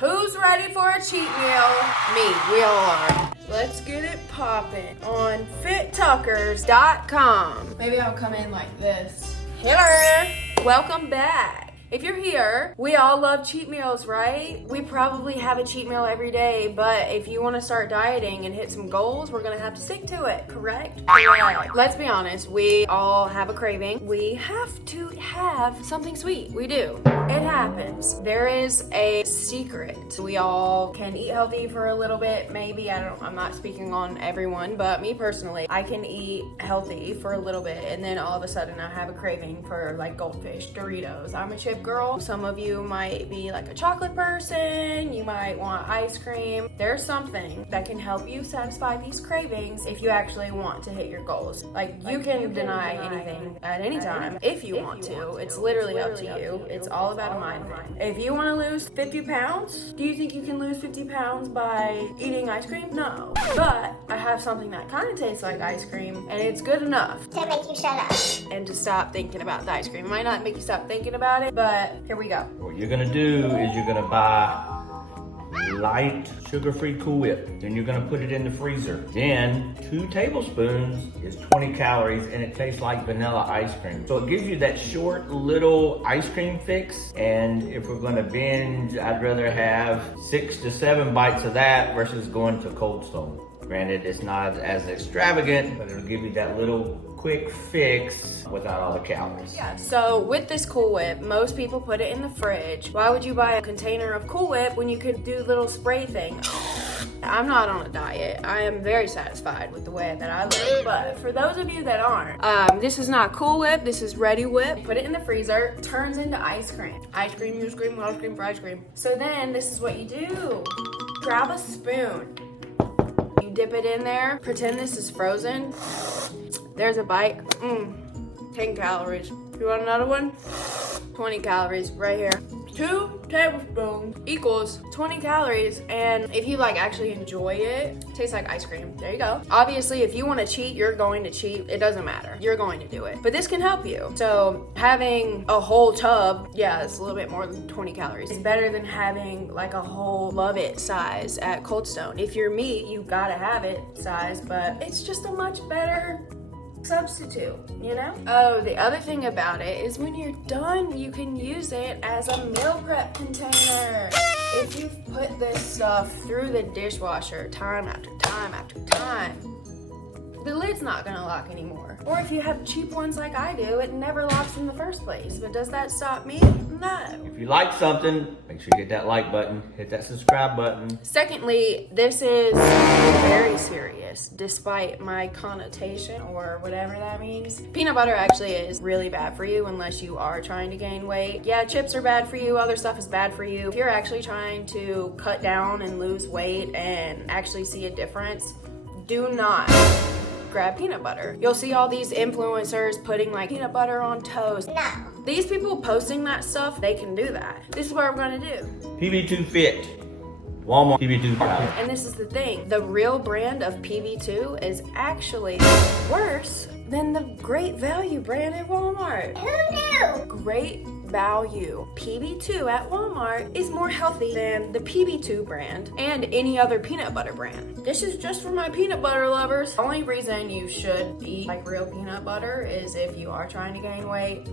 Who's ready for a cheat meal? Me, we all are. Let's get it poppin' on fittuckers.com. Maybe I'll come in like this. Hello, welcome back. If you're here, we all love cheat meals, right? We probably have a cheat meal every day, but if you want to start dieting and hit some goals, we're gonna have to stick to it, correct? Correct. Let's be honest, we all have a craving. We have to have something sweet. We do. It happens. There is a secret. We all can eat healthy for a little bit, maybe. I'm not speaking on everyone, but me personally, I can eat healthy for a little bit, and then all of a sudden I have a craving for like goldfish, Doritos. I'm a chip girl. Some of you might be like a chocolate person. You might want ice cream. There's something that can help you satisfy these cravings if you actually want to hit your goals. Like you can deny anything at any time if you want to. It's literally up to you. It's all about a mindset. If you want to lose 50 pounds, do you think you can lose 50 pounds by eating ice cream? No. But I have something that kind of tastes like ice cream, and it's good enough to make you shut up and to stop thinking about the ice cream. It might not make you stop thinking about it, but here we go. What you're gonna do is you're gonna buy Lite sugar-free Cool Whip. Then you're gonna put it in the freezer. Then 2 tablespoons is 20 calories, and it tastes like vanilla ice cream. So it gives you that short little ice cream fix. And if we're gonna binge, I'd rather have 6 to 7 bites of that versus going to Cold Stone. Granted, it's not as extravagant, but it'll give you that little quick fix without all the calories. Yeah, so with this Cool Whip, most people put it in the fridge. Why would you buy a container of Cool Whip when you could do little spray thing? I'm not on a diet. I am very satisfied with the way that I live, but for those of you that aren't, this is not Cool Whip, this is Ready Whip. Put it in the freezer, turns into ice cream. Ice cream, ice cream, ice cream for ice cream. So then this is what you do. Grab a spoon. You dip it in there, pretend this is frozen. There's a bite. 10 calories. You want another one? 20 calories right here. 2 tablespoons equals 20 calories. And if you like actually enjoy it, it tastes like ice cream. There you go. Obviously, if you want to cheat, you're going to cheat. It doesn't matter. You're going to do it. But this can help you. So having a whole tub, yeah, it's a little bit more than 20 calories. It's better than having like a whole Love It size at Cold Stone. If you're me, you gotta have it size, but it's just a much better substitute, you know? Oh, the other thing about it is when you're done, you can use it as a meal prep container. If you've put this stuff through the dishwasher time after time after time, the lid's not gonna lock anymore. Or if you have cheap ones like I do, it never locks in the first place. But does that stop me? No. If you like something, make sure you hit that like button, hit that subscribe button. Secondly, this is very serious, despite my connotation or whatever that means. Peanut butter actually is really bad for you unless you are trying to gain weight. Yeah, chips are bad for you, other stuff is bad for you. If you're actually trying to cut down and lose weight and actually see a difference, do not grab peanut butter. You'll see all these influencers putting like peanut butter on toast. No. These people posting that stuff, they can do that. This is what we're gonna do. PB2 Fit, Walmart PB2 Powder. And this is the thing, the real brand of PB2 is actually worse than the Great Value brand at Walmart. Who knew? Great Value PB2 at Walmart is more healthy than the PB2 brand and any other peanut butter brand. This is just for my peanut butter lovers. The only reason you should eat like real peanut butter is if you are trying to gain weight.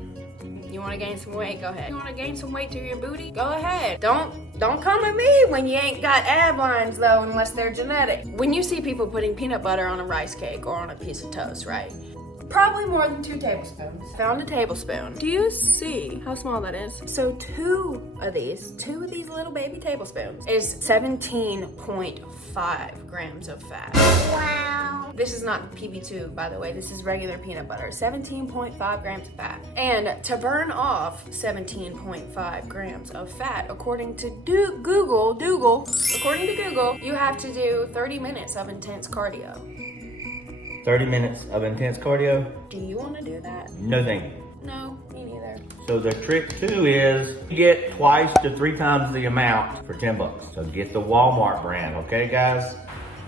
You want to gain some weight? Go ahead. You want to gain some weight to your booty? Go ahead. Don't come at me when you ain't got ab lines though, unless they're genetic. When you see people putting peanut butter on a rice cake or on a piece of toast, right? Probably more than 2 tablespoons. Found a tablespoon. Do you see how small that is? So 2 of these little baby tablespoons is 17.5 grams of fat. Wow. This is not PB2, by the way. This is regular peanut butter. 17.5 grams of fat. And to burn off 17.5 grams of fat, according to Google, according to Google, you have to do 30 minutes of intense cardio. 30 minutes of intense cardio. Do you want to do that? No thank you. No, me neither. So the trick too is you get 2 to 3 times the amount for $10. So get the Walmart brand, okay guys?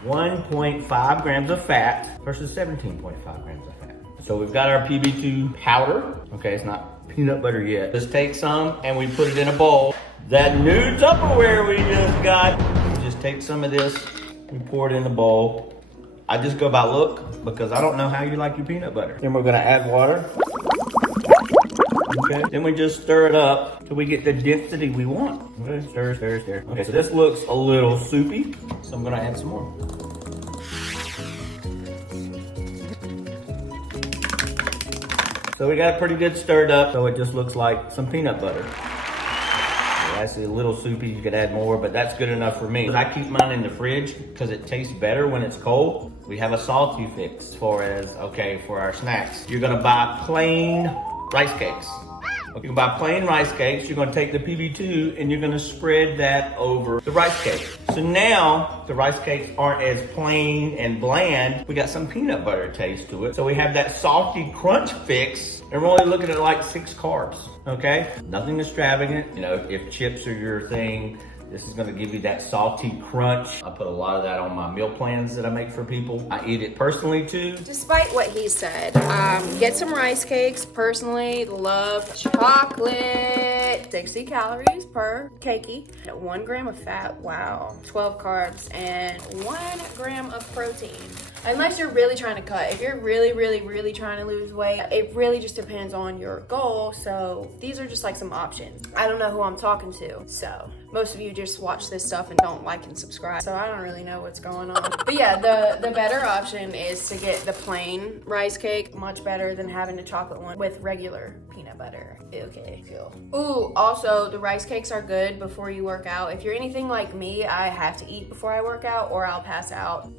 1.5 grams of fat versus 17.5 grams of fat. So we've got our PB2 powder. Okay, it's not peanut butter yet. Let's take some and we put it in a bowl. That new Tupperware we just got. Just take some of this, we pour it in the bowl. I just go by look because I don't know how you like your peanut butter. Then we're gonna add water. Okay, then we just stir it up till we get the density we want. Okay, stir, stir, stir. Okay, so this looks a little soupy, so I'm gonna add some more. So we got it pretty good stirred up, so it just looks like some peanut butter. Actually a little soupy, you could add more, but that's good enough for me. I keep mine in the fridge because it tastes better when it's cold. We have a salty fix for our snacks. You're gonna buy plain rice cakes. You can buy plain rice cakes. You're gonna take the PB2 and you're gonna spread that over the rice cake. So now the rice cakes aren't as plain and bland. We got some peanut butter taste to it. So we have that salty crunch fix, and we're only looking at like 6 carbs, okay? Nothing extravagant. You know, if chips are your thing, this is gonna give you that salty crunch. I put a lot of that on my meal plans that I make for people. I eat it personally too. Despite what he said, get some rice cakes. Personally, love chocolate. 60 calories per cakey. 1 gram of fat, wow. 12 carbs and 1 gram of protein. Unless you're really trying to cut. If you're really, really, really trying to lose weight, it really just depends on your goal. So these are just like some options. I don't know who I'm talking to, so most of you just watch this stuff and don't like and subscribe, so I don't really know what's going on. But yeah, the better option is to get the plain rice cake. Much better than having the chocolate one with regular peanut butter. Okay, cool. Ooh, also the rice cakes are good before you work out. If you're anything like me, I have to eat before I work out or I'll pass out.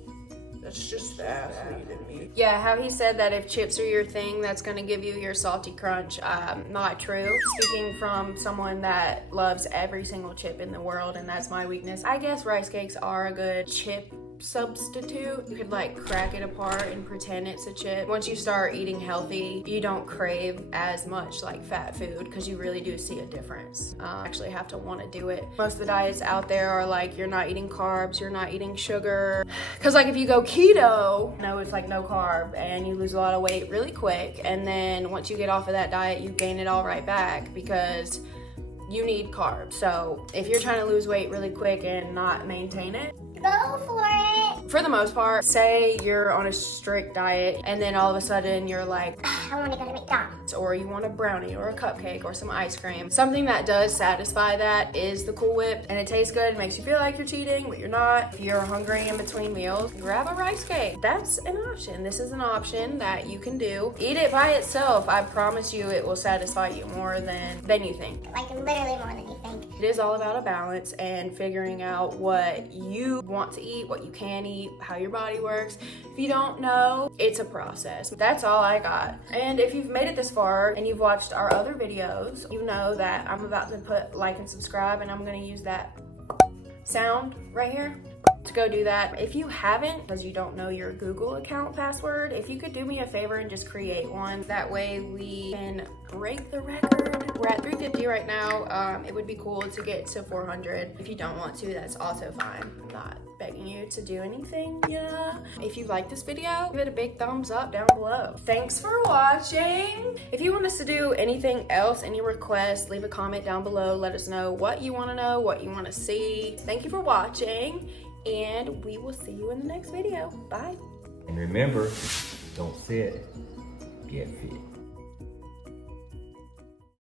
That's just fast for me. Yeah, how he said that if chips are your thing, that's gonna give you your salty crunch. Not true. Speaking from someone that loves every single chip in the world, and that's my weakness. I guess rice cakes are a good chip substitute. You could like crack it apart and pretend it's a chip. Once you start eating healthy, you don't crave as much like fat food because you really do see a difference. Actually have to want to do it. Most of the diets out there are like you're not eating carbs, you're not eating sugar. Because like if you go keto, no, it's like no carb and you lose a lot of weight really quick. And then once you get off of that diet, you gain it all right back because you need carbs. So if you're trying to lose weight really quick and not maintain it, Go for it. for the most part, say you're on a strict diet and then all of a sudden you're like, I want to go to McDonald's. or you want a brownie or a cupcake or some ice cream. Something that does satisfy that is the Cool Whip, and it tastes good, makes you feel like you're cheating, but you're not. If you're hungry in between meals, grab a rice cake. That's an option. This is an option that you can do. Eat it by itself. I promise you it will satisfy you more than you think. Like literally more than you think. It is all about a balance and figuring out what you want to eat, what you can eat, how your body works. If you don't know, it's a process. That's all I got. And if you've made it this far and you've watched our other videos, you know that I'm about to put like and subscribe, and I'm gonna use that sound right here to go do that. If you haven't, because you don't know your Google account password, if you could do me a favor and just create one, that way we can break the record. We're at 350 right now. It would be cool to get to 400. If you don't want to, that's also fine. I'm not begging you to do anything, yeah. If you like this video, give it a big thumbs up down below. Thanks for watching. If you want us to do anything else, any requests, leave a comment down below. Let us know what you want to know, what you want to see. Thank you for watching, and we will see you in the next video. Bye. And remember, don't sit, get fit.